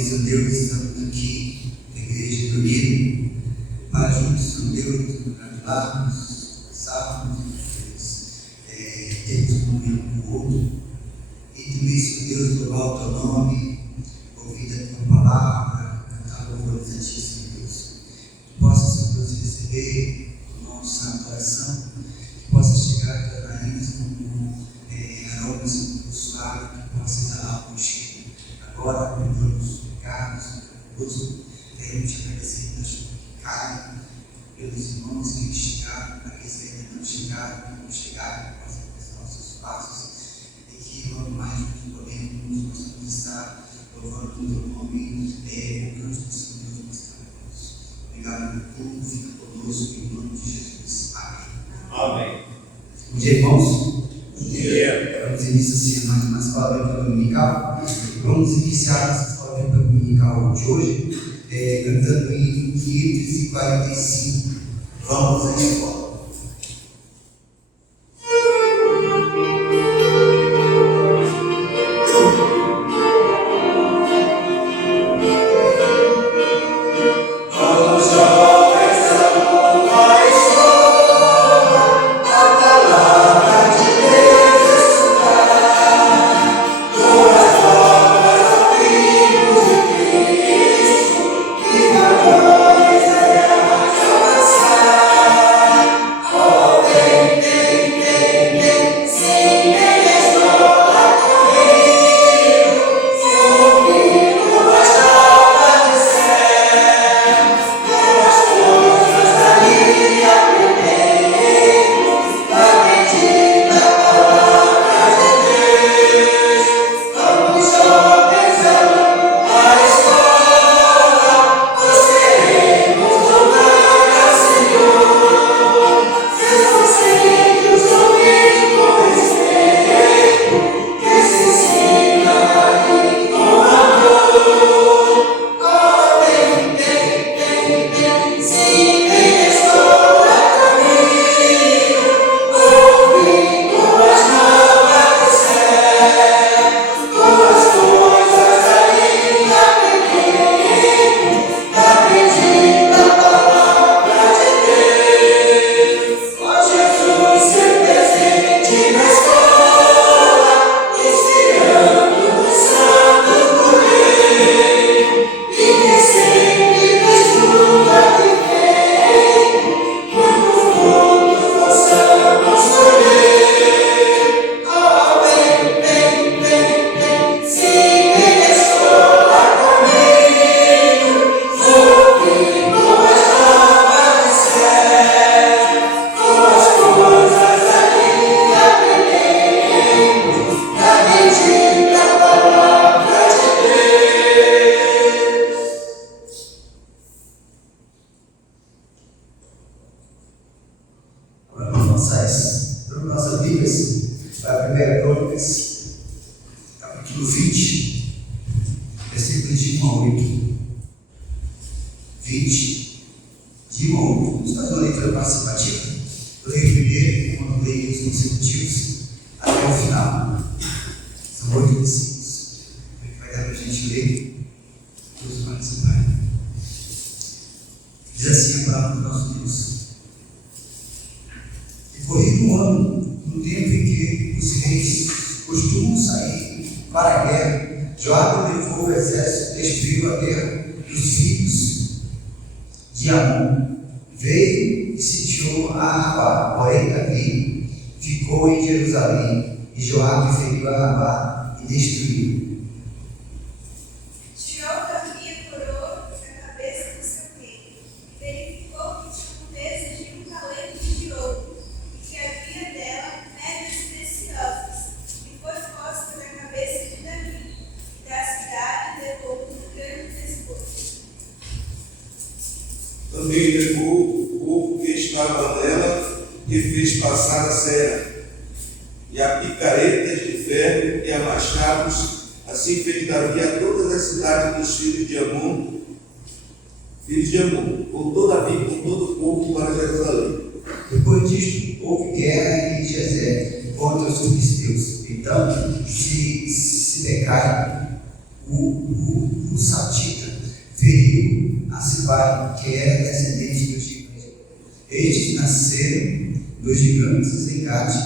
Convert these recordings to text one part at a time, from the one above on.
Senhor Deus, estamos aqui na igreja do Lírio, para juntos, Senhor Deus, ajudarmos, conversarmos, termos comunhão com o outro, e também, Senhor Deus, louvar o teu nome, ouvir a tua palavra, cantar louvores a ti, Senhor Deus. Que possa, Senhor Deus, receber o nosso santo coração, que possa chegar a tuas narinas como aromas suave, que possa exalar o cheiro. Agora, perdoa-nos pecados, carinhoso, queremos te agradecer pela chuva que cai, pelos irmãos que chegaram, aqueles que ainda não chegaram, que não chegaram, que possam começar os seus passos, e que logo mais nós podemos, possamos estar louvando o teu nome, o canto do Senhor Deus vai estar conosco. Obrigado por tudo, fica conosco, em nome de Jesus. Amém. Amém. Bom dia, irmãos. Bom dia. Vamos iniciar mais uma escola bíblica dominical. Vamos iniciar essa escola bíblica dominical de hoje, cantando em 545. Vamos à escola. Nossas Bíblias, para 1 Crônicas, capítulo 20, versículos de 1 a 8. 20, de 1 a 8. Vamos fazer uma leitura participativa. Eu leio primeiro, quando leio os consecutivos, até o final. São 8 versículos. Vai dar para a gente ler, todos participarem. Diz assim a palavra do nosso Deus. Corrido um ano, no tempo em que os reis costumam sair para a guerra, Joabe levou o exército, destruiu a guerra dos filhos de Amon. Veio e sitiou a Rabá, porém Davi ficou em Jerusalém, e Joabe feriu a Rabá e destruiu. Também levou o povo que estava nela e fez passar a serra, e a picaretas de ferro e a machados. Assim fez Davi a todas as cidades dos filhos de Amon, voltou Davi com todo o povo para Jerusalém. Depois disto, houve guerra em Gezer contra os filisteus. Então, Sibecai, o Satita feriu a Sibai, que era descendente dos gigantes. Estes nasceram dos gigantes em Gade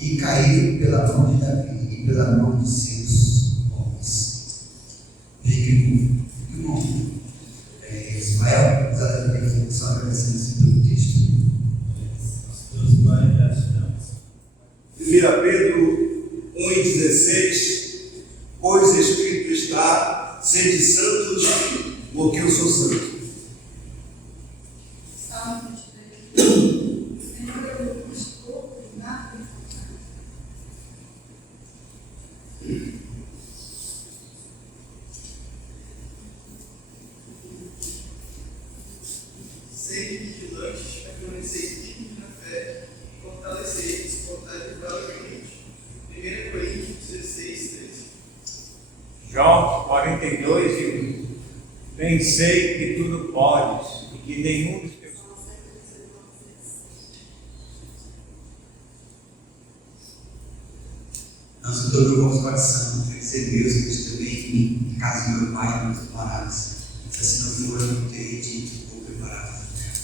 e caíram pela mão de Davi e pela mão de seus homens. Veja que irmão, Ismael, exatamente, só agradecendo esse pelo texto. 1 Pedro 1,16, pois escrito está: sede santos, porque eu sou santo. Salmo 23. Senhor, eu estou nada me faltar. Sede vigilantes, permanecei firmes na fé, fortalecei-vos, portai-vos valientemente. 1 Coríntios 16, 13. Jó 42:1. Bem sei que tudo podes e que nenhum dos teus. Nós dobramos o vosso coração, oferecer Deus, Deus também em mim, em casa do meu pai, não preparados. Se não for, eu não teria dito, vou preparar para a terra.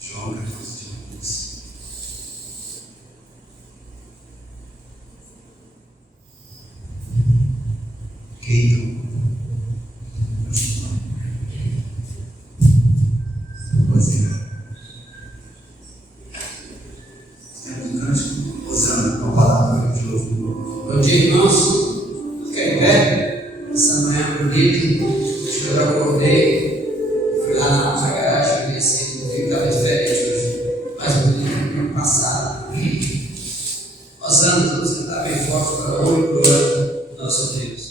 João 14:11. Ok, então. Vamos fazer. Temos um cântico, usando uma palavra de novo. Bom dia, irmãos. Fica em pé. Essa manhã bonita. Acho que eu já acordei. Fui lá na garagem e pensei que estava diferente hoje. Mais bonito do ano passado. Osana, vamos sentar bem forte para o e para o ano do nosso Deus.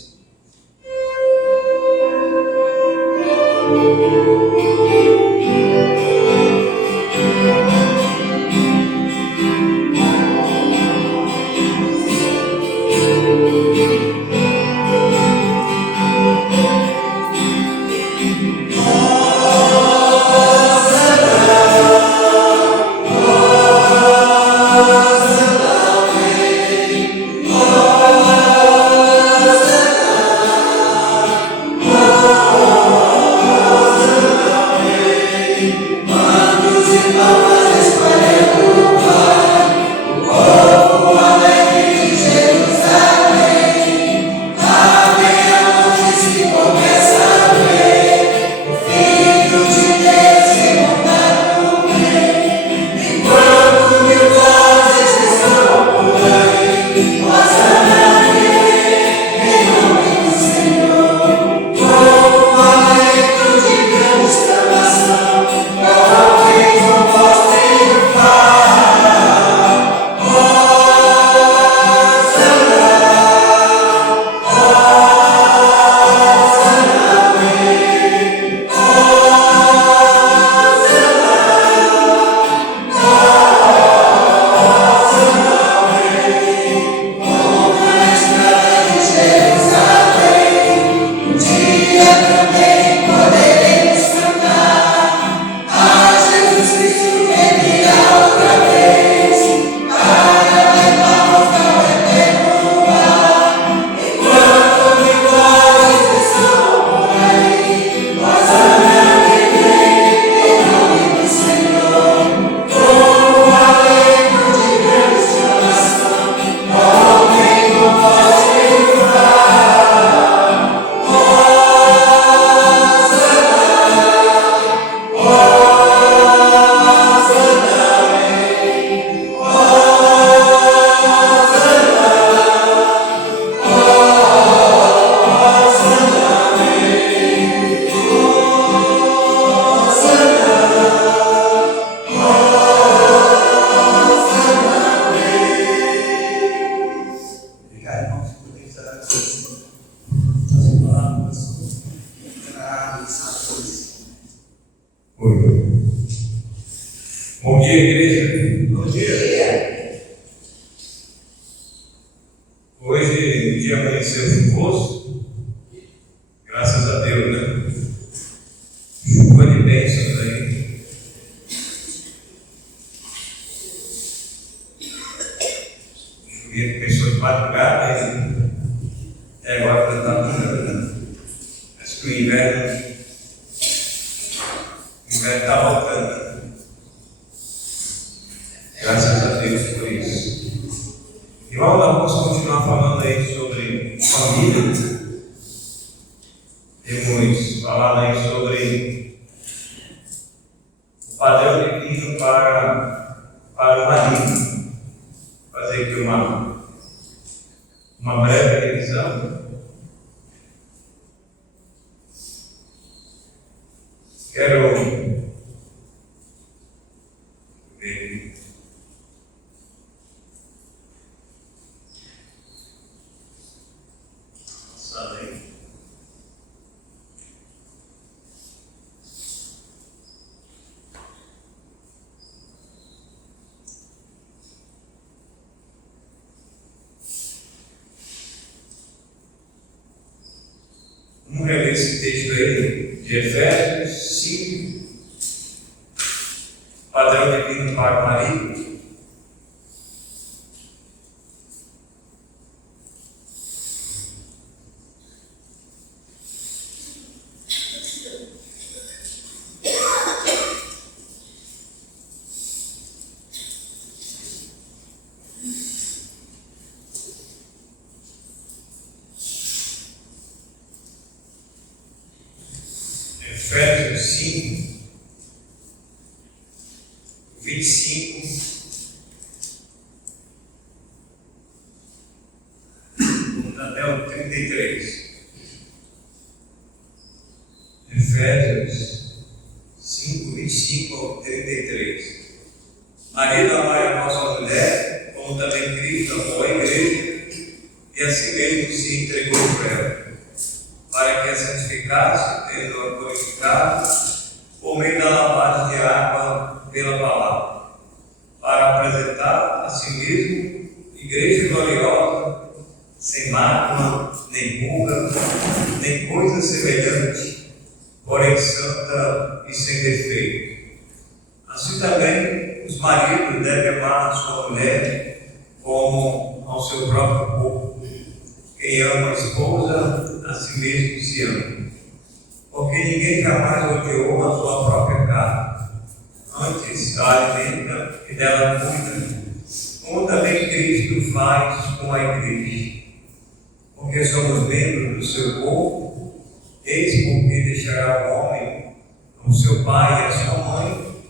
Bom dia, igreja. Bom dia. Hoje o dia amanheceu chuvoso. Graças a Deus, né? Chuva de bênçãos aí. Chovia, começou de madrugada e até agora está dando. inverno está voltando. Graças a Deus por isso. E vamos continuar falando aí sobre família. Temos falado aí sobre o padrão divino para o marido. Fazer aqui uma breve revisão. Quero ver. Passar aí. Vamos reler esse texto aí de Efésios 5, padrão divino para o marido. Efésios 5, 25 até o 33. Efésios 5, 25 ao 33. Marido, amai a vossa mulher, como também Cristo amou a igreja, e assim mesmo se entregou por ela, para que a santificasse, tendo-a purificado, por meio da lavagem de água pela palavra, para apresentar a si mesmo igreja gloriosa, sem mácula, nem ruga, nem coisa semelhante, porém santa e sem defeito. Assim também os maridos devem amar a sua mulher como ao seu próprio corpo. Quem ama a esposa, a si mesmo se ama. Porque ninguém jamais odiou a sua própria carne. Antes a alimenta e dela cuida, como também Cristo faz com a igreja. Porque somos membros do seu corpo, eis porque deixará o homem com seu pai e a sua mãe,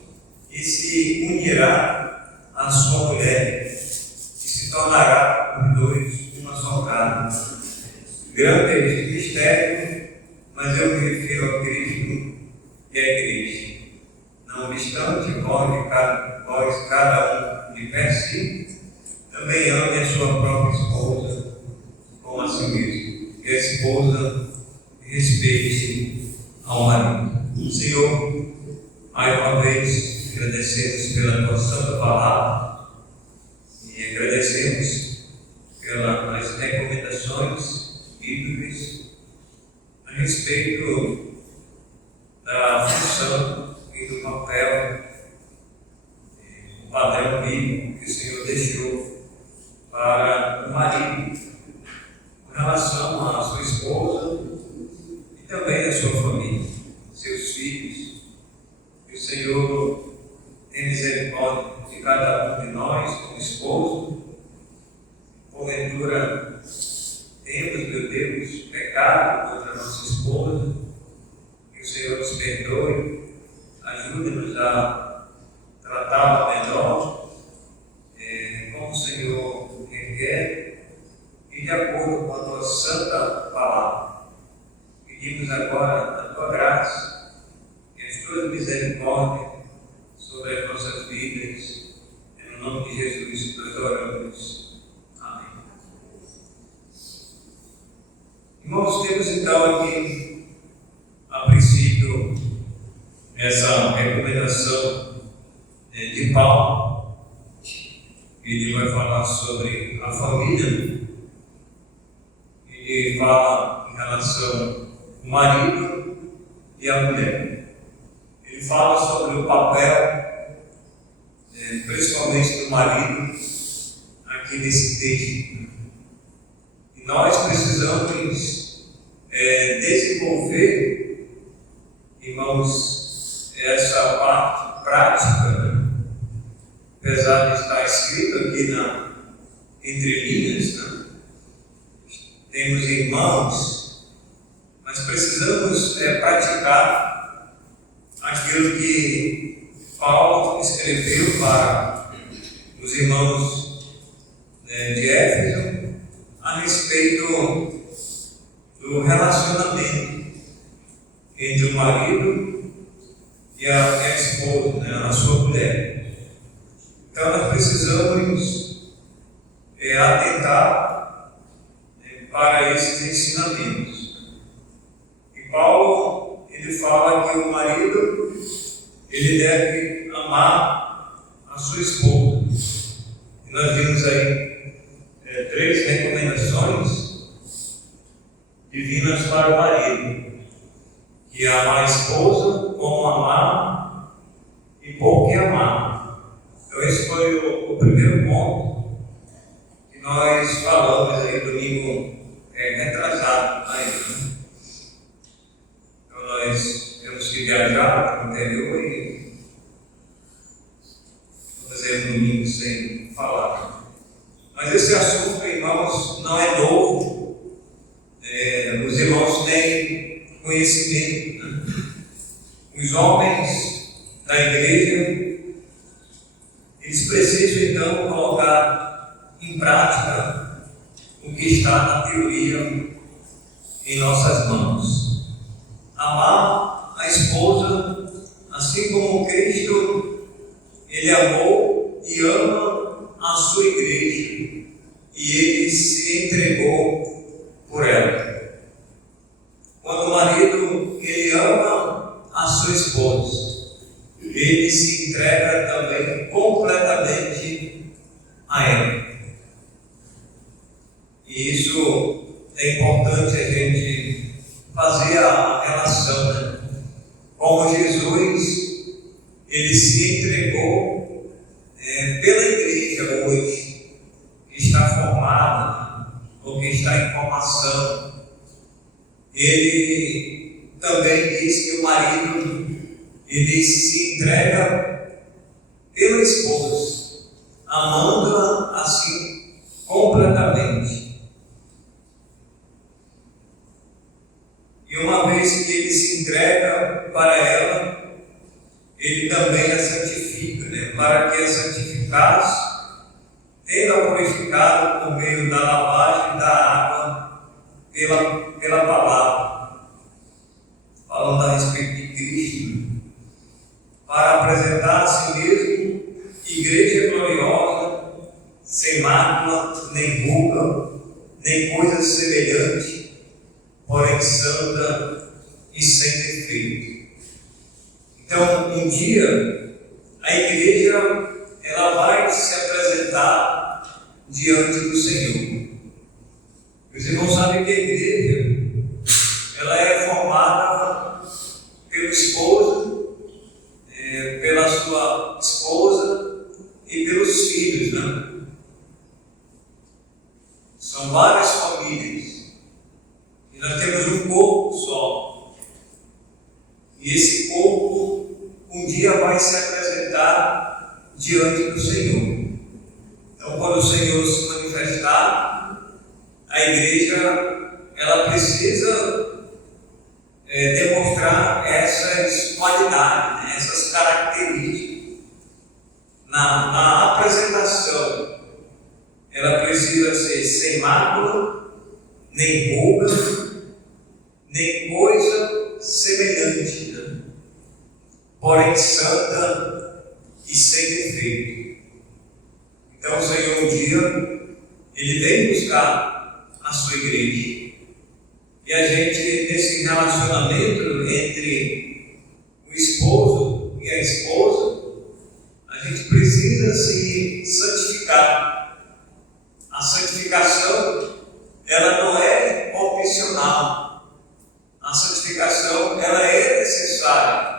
e se unirá à sua mulher, e se tornará os dois uma só carne. Grande é este mistério, mas eu me refiro a Cristo e a igreja. Não obstante, vós, cada um de per si, também ame a sua própria esposa como a si mesmo, e a esposa respeite ao marido. Senhor, mais uma vez, agradecemos pela tua santa palavra e agradecemos pelas recomendações bíblicas a respeito da função e do papel, o padrão bíblico que o Senhor deixou para o marido com relação à sua esposa e também à sua família, seus filhos. Que o Senhor tenha misericórdia de cada um de nós como esposo. Porventura temos, meu Deus, pecado contra a nossa esposa, que o Senhor nos perdoe, ajude-nos a tratá-la melhor, como o Senhor requer, e de acordo com a tua santa palavra. Pedimos agora a tua graça e as tuas misericórdias sobre as nossas vidas, no nome de Jesus nós oramos. Irmãos, temos então aqui, a princípio, essa recomendação de Paulo. Ele vai falar sobre a família, ele fala em relação ao marido e a mulher. Ele fala sobre o papel, principalmente do marido, aqui nesse texto. E nós precisamos desenvolver irmãos, essa parte prática, né? Apesar de estar escrito aqui entre linhas, né? Temos irmãos, mas precisamos praticar aquilo que Paulo escreveu para os irmãos de Éfeso a respeito do relacionamento entre o marido e a esposa, né, a sua mulher. Então nós precisamos atentar para esses ensinamentos. E Paulo, ele fala que o marido, ele deve amar a sua esposa. E nós vimos aí 3 recomendações divinas para o marido, que é amar a esposa, como amar e por que amar. Então esse foi o primeiro ponto que nós falamos aí domingo retrasado aí, né? Então nós temos que viajar para o interior e fazer um domingo sem falar. Mas esse assunto, irmãos, não é novo. Os irmãos têm conhecimento, né? Os homens da igreja, eles precisam então colocar em prática o que está na teoria em nossas mãos. Amar a esposa, assim como Cristo, ele amou e ama a sua igreja, e ele se entregou por ela. Quando o marido, ele ama a sua esposa, ele se entrega também completamente a ela. E isso é importante a gente fazer a relação, né? Como Jesus, ele se entregou pela igreja hoje, que está formada, ou que está em formação. Ele também diz que o marido, ele se entrega pela esposa, amando-a assim completamente. E uma vez que ele se entrega para ela, ele também a santifica, né? Para que a santificasse, tendo a purificado por meio da lavagem da água pela palavra, falando a respeito de Cristo, para apresentar a si mesmo igreja gloriosa, sem mácula, nem ruga, nem coisa semelhante, porém santa e sem defeito. Então, um dia, a igreja, ela vai se apresentar diante do Senhor. Os irmãos sabem que a igreja, ela é formada pelo esposo, pela sua esposa e pelos filhos, né? São várias famílias. E nós temos um corpo só. E esse corpo um dia vai se apresentar diante do Senhor. Então, quando o Senhor se manifestar, a igreja, ela precisa demonstrar essas qualidades, né? Essas características. Na apresentação, ela precisa ser sem mácula, nem ruga, nem coisa semelhante, né? Porém santa e sem defeito. Então o Senhor um dia, ele vem buscar a sua igreja. E a gente, nesse relacionamento entre o esposo e a esposa, a gente precisa se santificar. A santificação, ela não é opcional. A santificação, ela é necessária.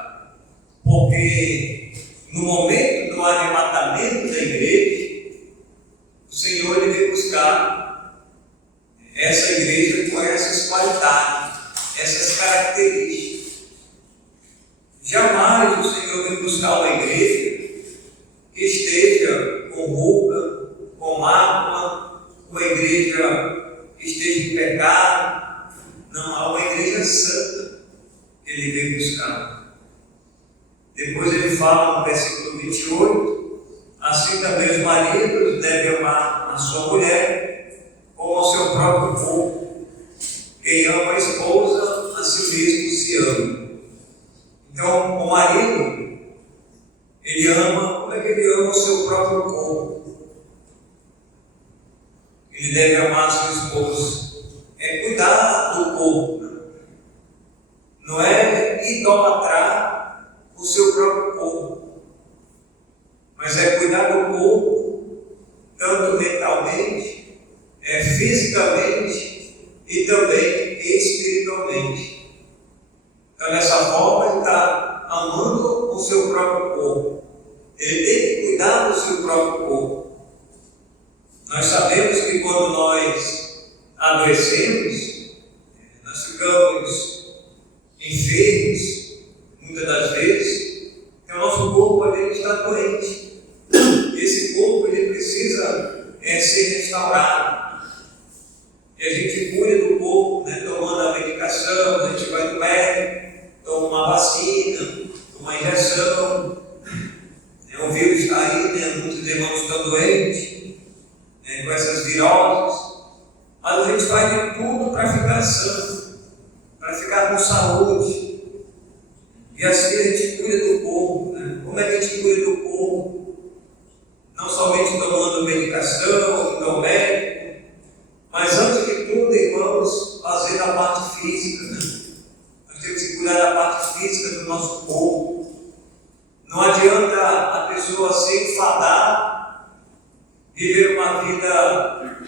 Porque no momento do arrebatamento da igreja, o Senhor, ele veio buscar essa igreja com essas qualidades, essas características. buscar. Depois ele fala no versículo 28, assim também os maridos devem amar a sua mulher como ao seu próprio corpo. Quem ama a esposa, a si mesmo se ama. Então, o marido, ele ama, como é que ele ama o seu próprio corpo? Ele deve amar a sua esposa. É cuidar do corpo. Não é idolatrar o seu próprio corpo, mas é cuidar do corpo, tanto mentalmente, fisicamente e também espiritualmente. Então, dessa forma, ele está amando o seu próprio corpo. Ele tem que cuidar do seu próprio corpo. Nós sabemos que quando nós adoecemos, nós ficamos enfermos, muitas das vezes, o nosso corpo ali está doente. Esse corpo ele precisa ser restaurado. E a gente cuida do corpo, tomando a medicação, a gente vai no médico, toma uma vacina, uma injeção. O vírus está aí, muitos irmãos estão doentes, com essas viroses. Mas a gente faz de tudo para ficar sano, para ficar com saúde. E assim a gente cuida do corpo. Como é que a gente cuida do corpo? Não somente tomando medicação, indo ao médico, mas antes de tudo, irmãos, fazer a parte física. Nós temos que cuidar da parte física do nosso corpo. Não adianta a pessoa se enfadar, viver uma vida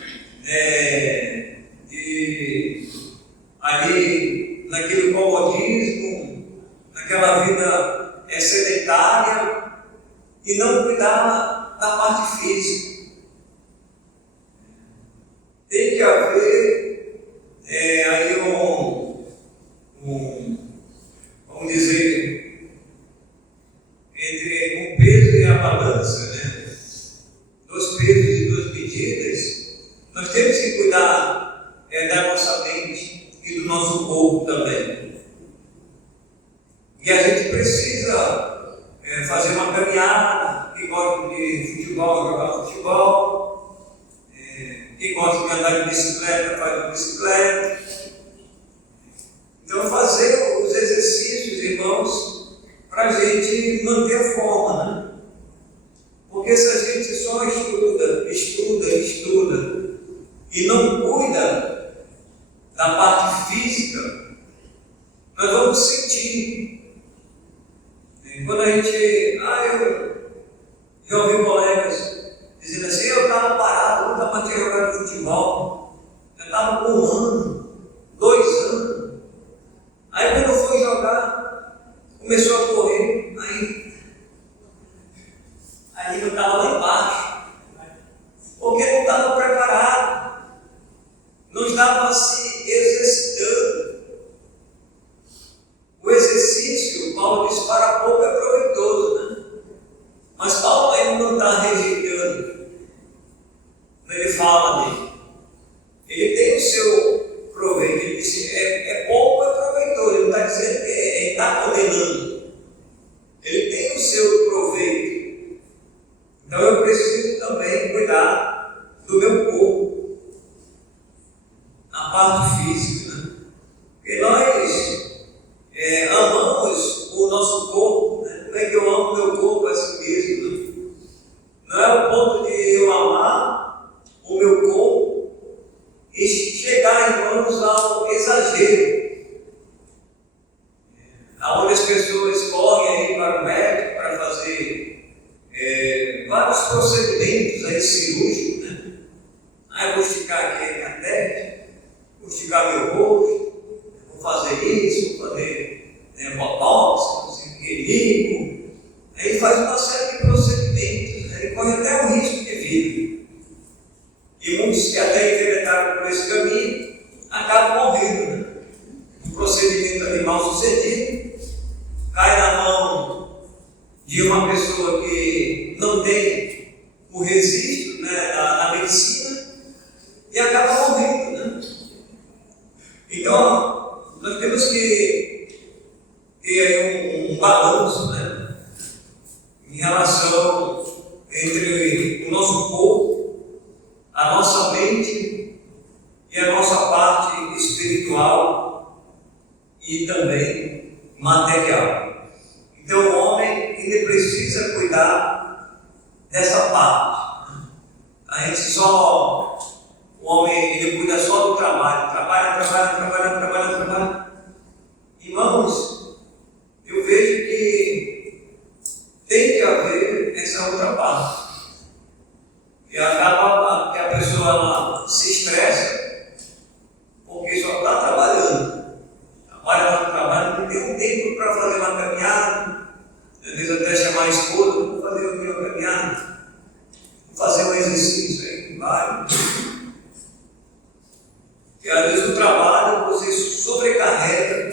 ali naquele comodismo, naquela vida sedentária, e não cuidar da parte física. Tem que haver aí vamos dizer, entre um peso e a balança, dos pesos e duas medidas. Nós temos que cuidar da nossa mente e do nosso corpo também. E a gente precisa fazer uma caminhada. Quem gosta de futebol, jogar futebol. Quem gosta de andar de bicicleta, faz bicicleta. Então, fazer os exercícios, irmãos, para a gente manter a forma, Porque se a gente só estuda e não cuida da parte física, nós vamos sentir. Quando a gente, eu já ouvi colegas dizendo assim, eu estava parado, nunca mais tinha jogado futebol, eu estava com 1 ano, 2 anos. Aí quando foi jogar, começou a correr, aí eu estava lá embaixo, porque não estava preparado, não estava se exercitando. O exercício, Paulo diz, para pouco é proveitoso, Mas Paulo ainda não está rejeitando. Quando ele fala dele, ele tem o seu proveito. Ele disse, pouco é proveitoso. Ele não está dizendo que ele está condenando. Ele tem o seu proveito. Então eu preciso também cuidar do meu corpo, a parte física, Porque nós amamos o nosso corpo, Como é que eu amo o meu corpo a si mesmo, Não é o ponto de eu amar o meu corpo e chegar, irmãos, ao exagero, aonde as pessoas correm aí para o médico para fazer vários procedimentos aí cirúrgicos, eu vou esticar aqui a minha testa, vou esticar meu rosto, vou fazer isso, vou fazer botox, querido. Aí faz uma série de procedimentos, aí corre até um risco de vida. E muitos que até enfrentaram por esse caminho acabam morrendo, Um procedimento ali mal sucedido, cai na mão de uma pessoa que não tem o registro na medicina e acaba morrendo, Então, nós temos que ter um balanço, né, em relação entre o nosso corpo, a nossa mente e a nossa parte espiritual e também material. Então o homem, ele precisa cuidar dessa parte. A gente só, o homem, ele cuida só do trabalho, trabalha. Irmãos, eu vejo que tem que haver essa outra parte. E acaba que a pessoa ela se estressa porque só está trabalhando. Trabalha, não tem um tempo para fazer uma caminhada. Às vezes até chamar a esposa, vou fazer uma caminhada, vou fazer um exercício aí, vai. E às vezes o trabalho você sobrecarrega,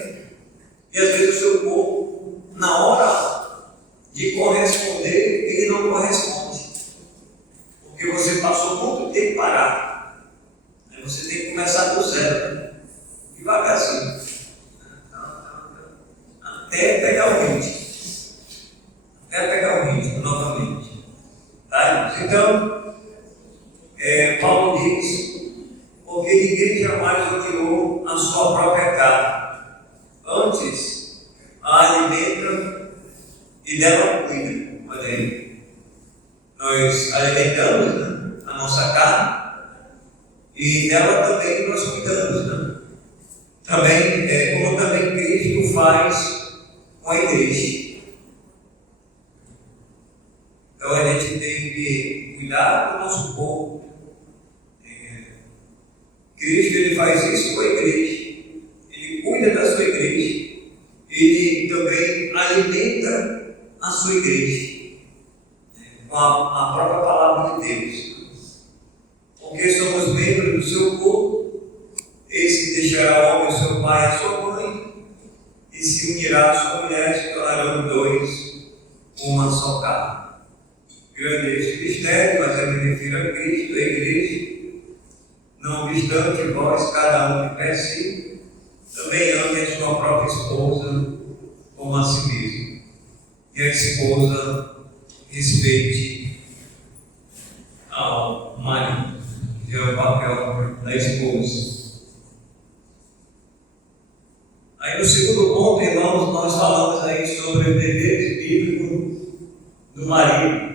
e às vezes o seu corpo, na hora de corresponder, ele não corresponde. Porque você passou muito tempo parado. Aí você tem que começar do zero, devagarzinho, até pegar o ritmo novamente. Tá? Então, Paulo diz: porque ninguém jamais odiou a sua própria carne, antes a alimenta e dela cuida. Olha aí, nós alimentamos, né, a nossa carne e dela também nós cuidamos, né? Também, como também Cristo faz com a igreja. Então a gente tem que cuidar do nosso corpo. Cristo, ele faz isso com a igreja, ele cuida da sua igreja, ele também alimenta a sua igreja com a própria palavra de Deus, porque somos membros do seu corpo. Eis que deixará o homem o seu pai e a sua mãe, e se unirá a sua mulher, se tornarão dois, uma só carne. Grande é este mistério, mas eu me refiro a Cristo, a igreja. Não obstante, vós, cada um de pé si, também ame a sua própria esposa como a si mesmo. E a esposa respeite ao marido, que é o papel da esposa. Aí no segundo ponto, irmãos, nós falamos aí sobre os deveres bíblicos do marido.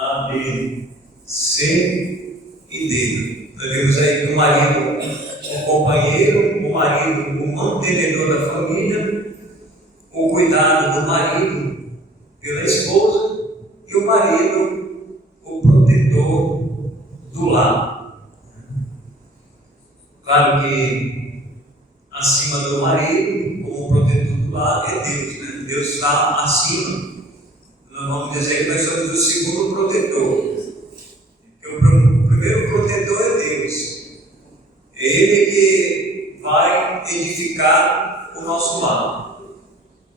A, B, C e D. Nós vemos aí que o marido, o companheiro, o marido, o mantenedor da família, o cuidado do marido pela esposa e o marido, o protetor do lar. Claro que acima do marido, como protetor do lar, é Deus, né? Deus está acima. Nós vamos dizer que nós somos o segundo protetor. O primeiro protetor é Deus. É Ele que vai edificar o nosso lar.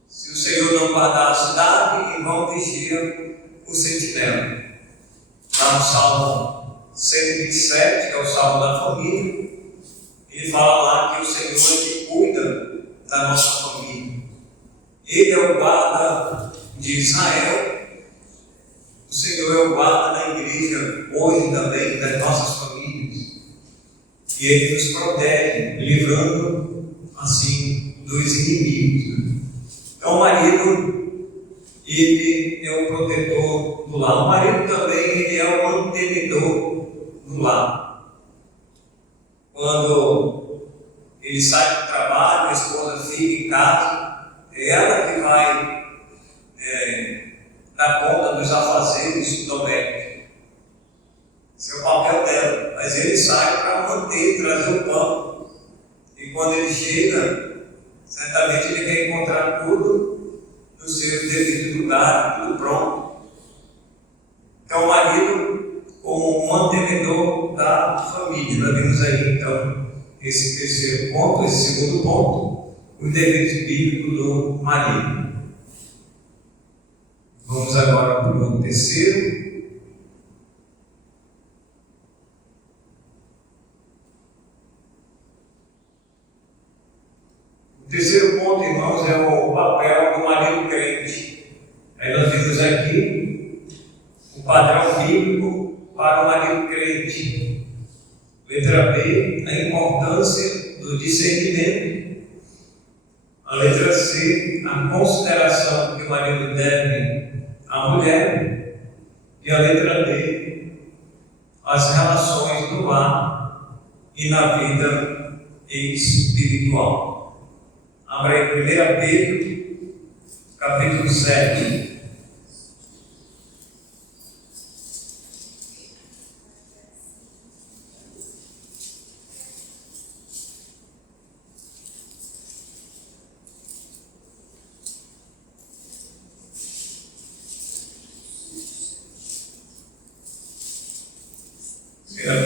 Se o Senhor não guardar a cidade, em vão vigia o sentinela. Lá no Salmo 127, que é o Salmo da família, ele fala lá que o Senhor é que cuida da nossa família. Ele é o guarda de Israel. O Senhor é o guarda da igreja hoje também, das nossas famílias. E Ele nos protege, livrando assim dos inimigos. Então o marido, ele é o protetor do lar. O marido também, ele é o mantenedor do lar. Quando ele sai do trabalho, a esposa fica em casa, é ela que vai dar conta dos afazeres domésticos. Esse é o papel dela. Mas ele sai para manter, trazer o pão. E quando ele chega, certamente ele quer encontrar tudo no seu devido lugar, tudo pronto. Então o marido, como mantenedor da família. Nós vimos aí então esse terceiro ponto, esse segundo ponto, os deveres bíblicos do marido. Vamos agora para o terceiro. terceiro ponto, irmãos, é o papel do marido crente. Aí nós vimos aqui o padrão bíblico para o marido crente. Letra B, a importância do discernimento. A letra C, a consideração que o marido deve à mulher. E a letra D, as relações no lar e na vida espiritual. Abra aí 1 Pedro, capítulo 7.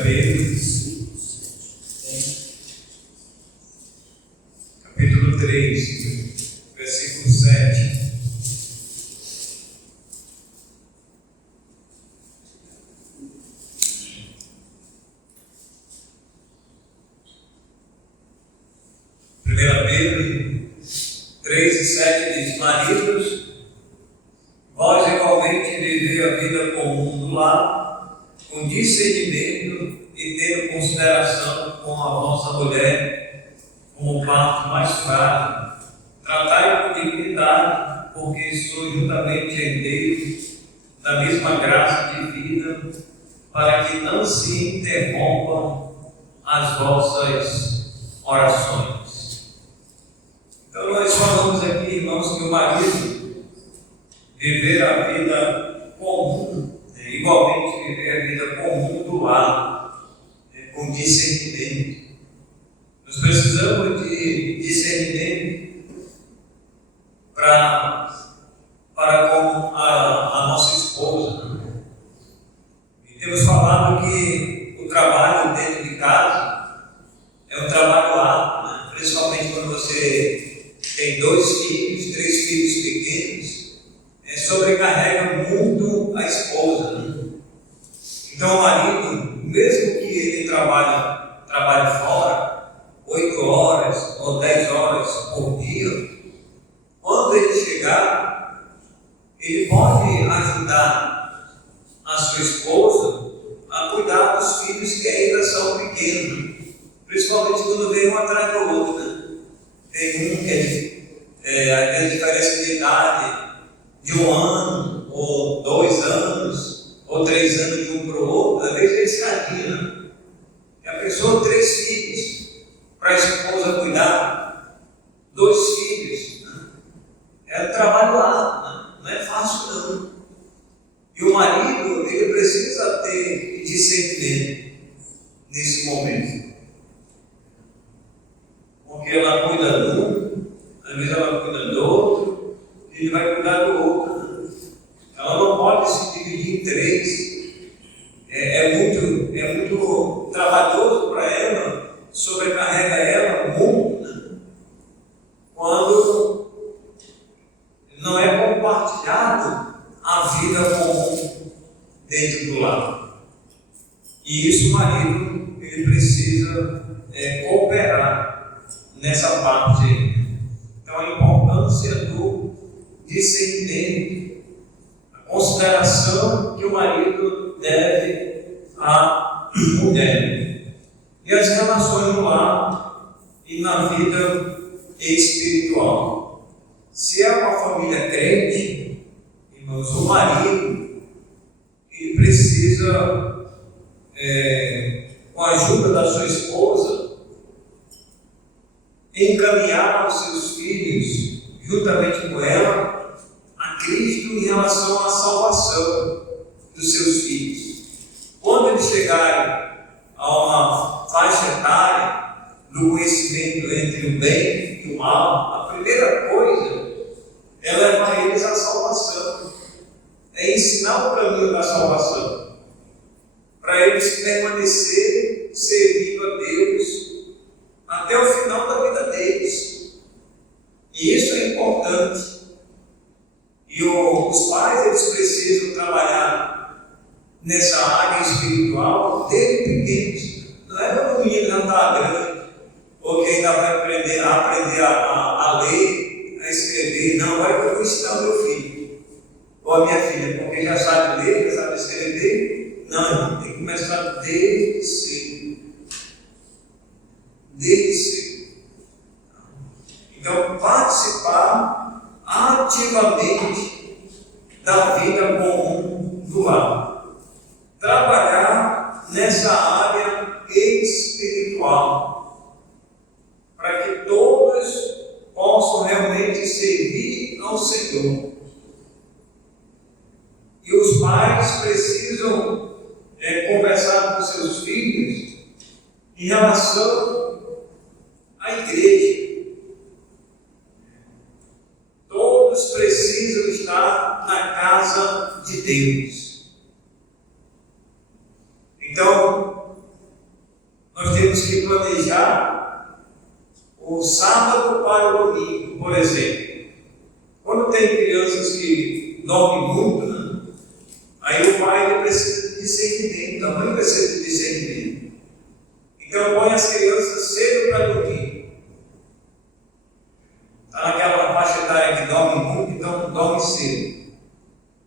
Pedro, capítulo 3, versículo 7. Pedro 3 e 7 diz: maridos, vós igualmente vivei a vida comum do lar, com discernimento e tendo consideração com a vossa mulher como parte mais frágil. Tratai com dignidade, porque sois juntamente herdeiros da mesma graça de vida, para que não se interrompam as vossas orações. Então nós falamos aqui, irmãos, que o marido viver a vida comum, igualmente viver a vida comum do lar, com discernimento. Nós precisamos de discernimento para com a nossa esposa. E temos falado que o trabalho dentro de casa é um trabalho árduo, né? Principalmente quando você tem 2 filhos, 3 filhos pequenos, sobrecarrega muito a esposa, né? Então o marido, mesmo que ele trabalhe fora, 8 horas ou 10 horas por dia, quando ele chegar, ele pode ajudar a sua esposa a cuidar dos filhos que ainda são pequenos, principalmente quando vem um atrás do outro, né? Tem um que tem diferença de idade de 1 ano, ou 2 anos, ou 3 anos de um para o outro. Às vezes é escadinha, né? E a pessoa 3 filhos para a esposa cuidar, 2 filhos, né? É um trabalho árduo, né? Não é fácil não. E o marido, ele precisa ter discernimento nesse momento, porque ela cuida de um, às vezes ela cuida do outro, e ele vai cuidar do outro, né? Ela não pode se dividir em 3. É muito trabalhoso para ela, sobrecarrega ela muito, né? Quando não é compartilhado a vida comum dentro do lar. E isso o marido, ele precisa cooperar nessa parte. Então a importância do discernimento, a consideração que o marido deve à mulher, e as relações no lar e na vida espiritual. Se é uma família crente, irmãos, o marido, ele precisa, com a ajuda da sua esposa, encaminhar os seus filhos, juntamente com ela, a Cristo em relação à salvação dos seus filhos. Quando eles chegarem a uma faixa etária do conhecimento entre o bem e o mal, a primeira coisa é levar eles à salvação, é ensinar o caminho da salvação, para eles permanecerem servindo a Deus até o final da vida deles. E isso é importante. E os pais, eles precisam trabalhar nessa área espiritual desde pequenos. Não é quando o menino já está grande, ou que ainda vai aprender a a ler, a escrever. Não, agora que eu vou ensinar o meu filho ou a minha filha, porque já sabe ler, já sabe escrever. Não, tem que começar desde cedo. Desde cedo. Então, participar ativamente da vida comum do lar. Trabalhar nessa área espiritual, para que todos possam realmente servir ao Senhor. E os pais precisam conversar com seus filhos em relação à igreja. Todos precisam estar na casa de Deus. Então, nós temos que planejar o sábado para o domingo, por exemplo. Quando tem crianças que dormem muito, né? Aí o pai ele precisa de discernimento, a mãe precisa de discernimento. Então põe as crianças cedo para dormir. Está naquela faixa etária que dorme muito, então dorme cedo.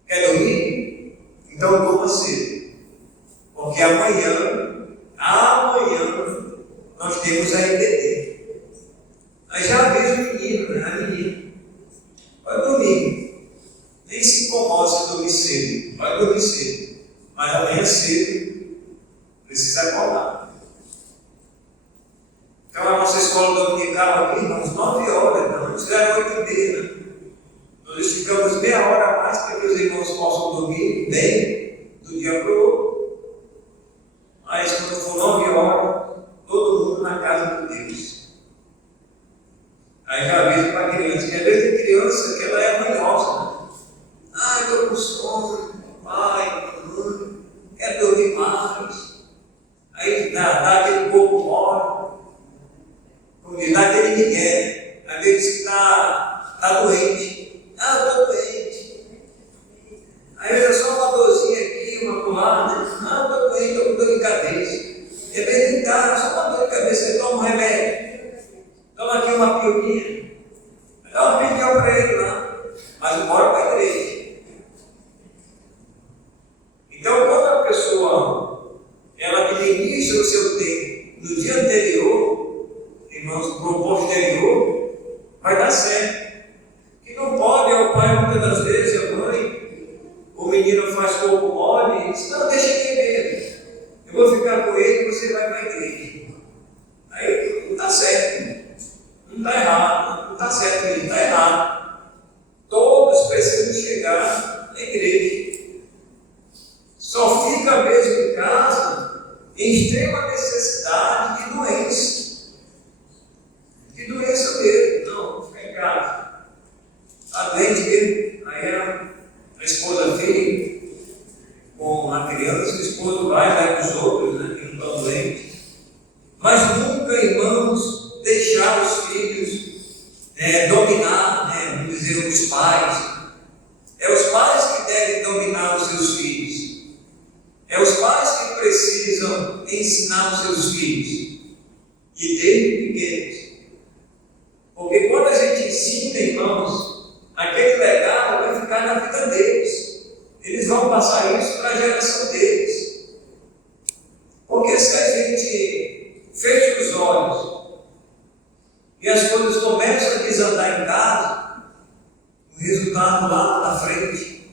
Quer dormir? Então durma cedo. Porque amanhã nós temos a EBD. Aí já vejo o menino, né? A menina. Vai dormir. Nem se incomoda se dormir cedo. Vai dormir cedo. Mas amanhã cedo precisa acordar. Então a nossa escola dominical aqui, uns 9 horas, não, antes era 8h30. Né? Nós esticamos meia hora a mais para que os irmãos possam dormir bem do dia para o outro. Mas quando for 9 horas, todo mundo na casa de Deus. Aí já vejo para a criança, que às vezes tem criança que ela é manhosa, né? Ah, eu estou com sono, pai, mamãe, quero dormir mais. Aí dá aquele corpo mole, como diz, dá aquele migué. Às vezes que está doente. Ah, eu estou doente. Aí é só uma dorzinha aqui, uma colada, né? Ah, eu estou doente, estou com dor de cabeça. E às vezes só uma dor de cabeça, você toma um remédio. Toma aqui uma piolinha. Dá uma piolinha para ele lá. Mas bora para a igreja. Então, quando a pessoa ela administra o seu tempo no dia anterior, irmãos, para o posterior, vai dar certo. Que não pode é o pai, muitas das vezes, a mãe, o menino faz corpo mole e diz: não, deixa aqui mesmo. Eu vou ficar com ele e você vai para a igreja. Aí não está certo. Não está errado. Não está certo, ele está errado. Todos precisam chegar na igreja. Só fica mesmo em casa em extrema necessidade de doença. De doença mesmo. Não, fica em casa. Está doente mesmo. Aí a esposa vem com a criança, o esposo vai com os outros, né, que não estão doentes. Mas nunca, irmãos, deixar os filhos dominar, né, vamos dizer, os pais. É os pais que devem dominar os seus filhos. É os pais que precisam ensinar os seus filhos. E desde pequenos. Porque quando a gente ensina, irmãos, aquele legado vai ficar na vida deles. Eles vão passar isso para a geração deles. Porque se a gente fecha os olhos e as coisas começam a desandar em casa, o resultado lá na frente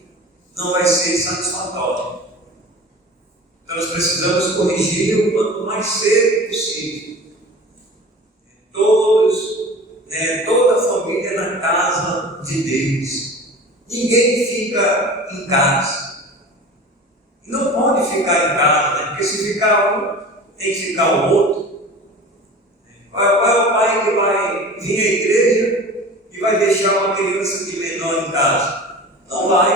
não vai ser satisfatório. Então nós precisamos corrigir o quanto mais cedo possível. Toda a família na casa de Deus. Ninguém fica em casa. E não pode ficar em casa, né? Porque se ficar um, tem que ficar o outro. Qual é o pai que vai vir à igreja e vai deixar uma criança de menor em casa? Não vai.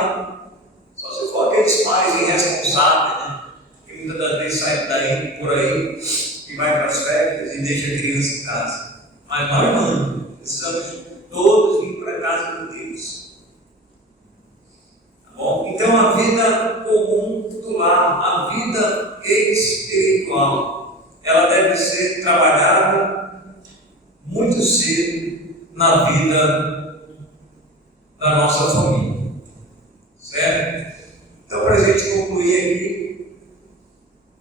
Só se for aqueles pais irresponsáveis, né? Que muitas das vezes saem daí, por aí, e vai para as férias e deixa a criança em casa. Mas nós não. Precisamos todos vir para a casa de Deus. Tá bom? Então a vida comum do lar, a vida espiritual, ela deve ser trabalhada muito cedo na vida da nossa família. Certo? Então, para a gente concluir aqui,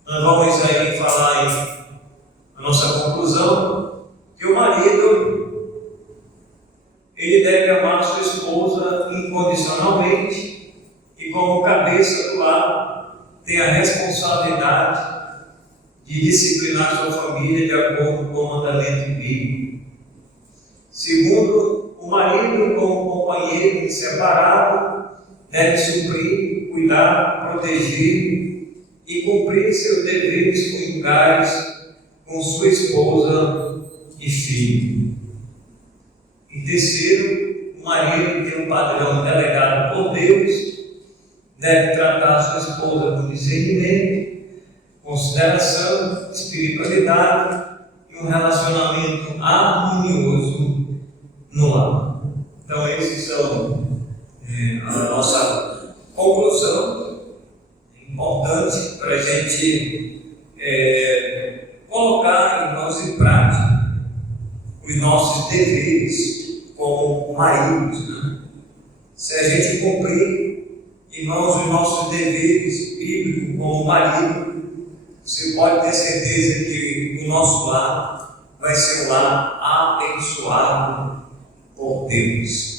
nós vamos aí falar aí a nossa conclusão, que o marido, ele deve amar sua esposa incondicionalmente e, como cabeça do lar, tem a responsabilidade de disciplinar sua família de acordo com o mandamento bíblico. Segundo, o marido, como companheiro inseparável, deve suprir, cuidar, proteger e cumprir seus deveres conjugais com sua esposa e filho. E terceiro, o marido tem um padrão delegado por Deus, deve tratar sua esposa com discernimento, consideração, espiritualidade e um relacionamento harmonioso no lar. Então, esses são a nossa conclusão, importante para a gente colocar, irmãos, em prática os nossos deveres como maridos. Né? Se a gente cumprir, irmãos, os nossos deveres bíblicos como marido, você pode ter certeza que o nosso lar vai ser um lar abençoado por Deus.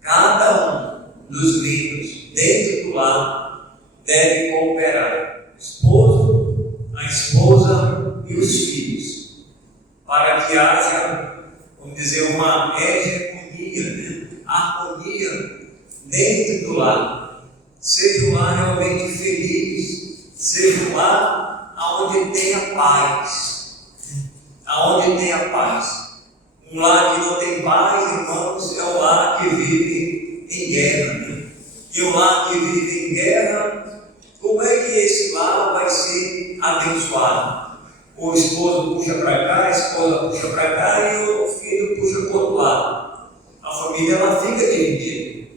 Cada um dos membros dentro do lar deve cooperar, o esposo, a esposa e os filhos, para que haja, vamos dizer, uma hegemonia, né? Harmonia dentro do lar. Seja um lar realmente feliz, seja um lar aonde tenha paz, aonde tenha paz. Um lar que não tem paz, irmãos, é um lar que vive em guerra. Né? E um lar que vive em guerra, como é que esse lar vai ser abençoado? O esposo puxa para cá, a esposa puxa para cá e o filho puxa para o outro lado. A família ela fica dividida.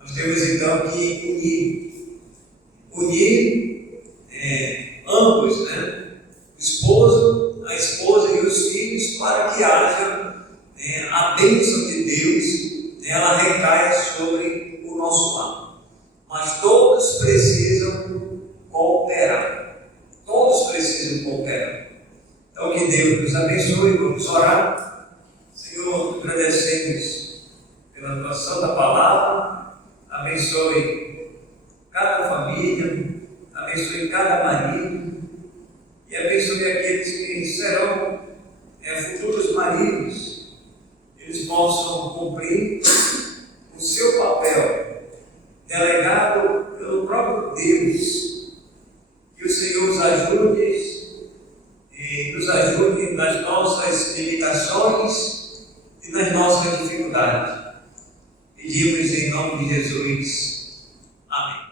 Nós temos então que unir ambos, né? O esposo, a esposa e os filhos, para que haja a bênção de Deus, ela recaia sobre o nosso lar. Mas todos precisam cooperar. Todos precisam cooperar. Então, que Deus nos abençoe. Vamos orar. Senhor, agradecemos pela tua santa palavra. Abençoe cada família, abençoe cada marido e abençoe aqueles que serão futuros maridos. Eles possam cumprir o seu papel delegado pelo próprio Deus. Que o Senhor os ajude e nos ajude nas nossas limitações e nas nossas dificuldades. Pedimos em nome de Jesus. Amém.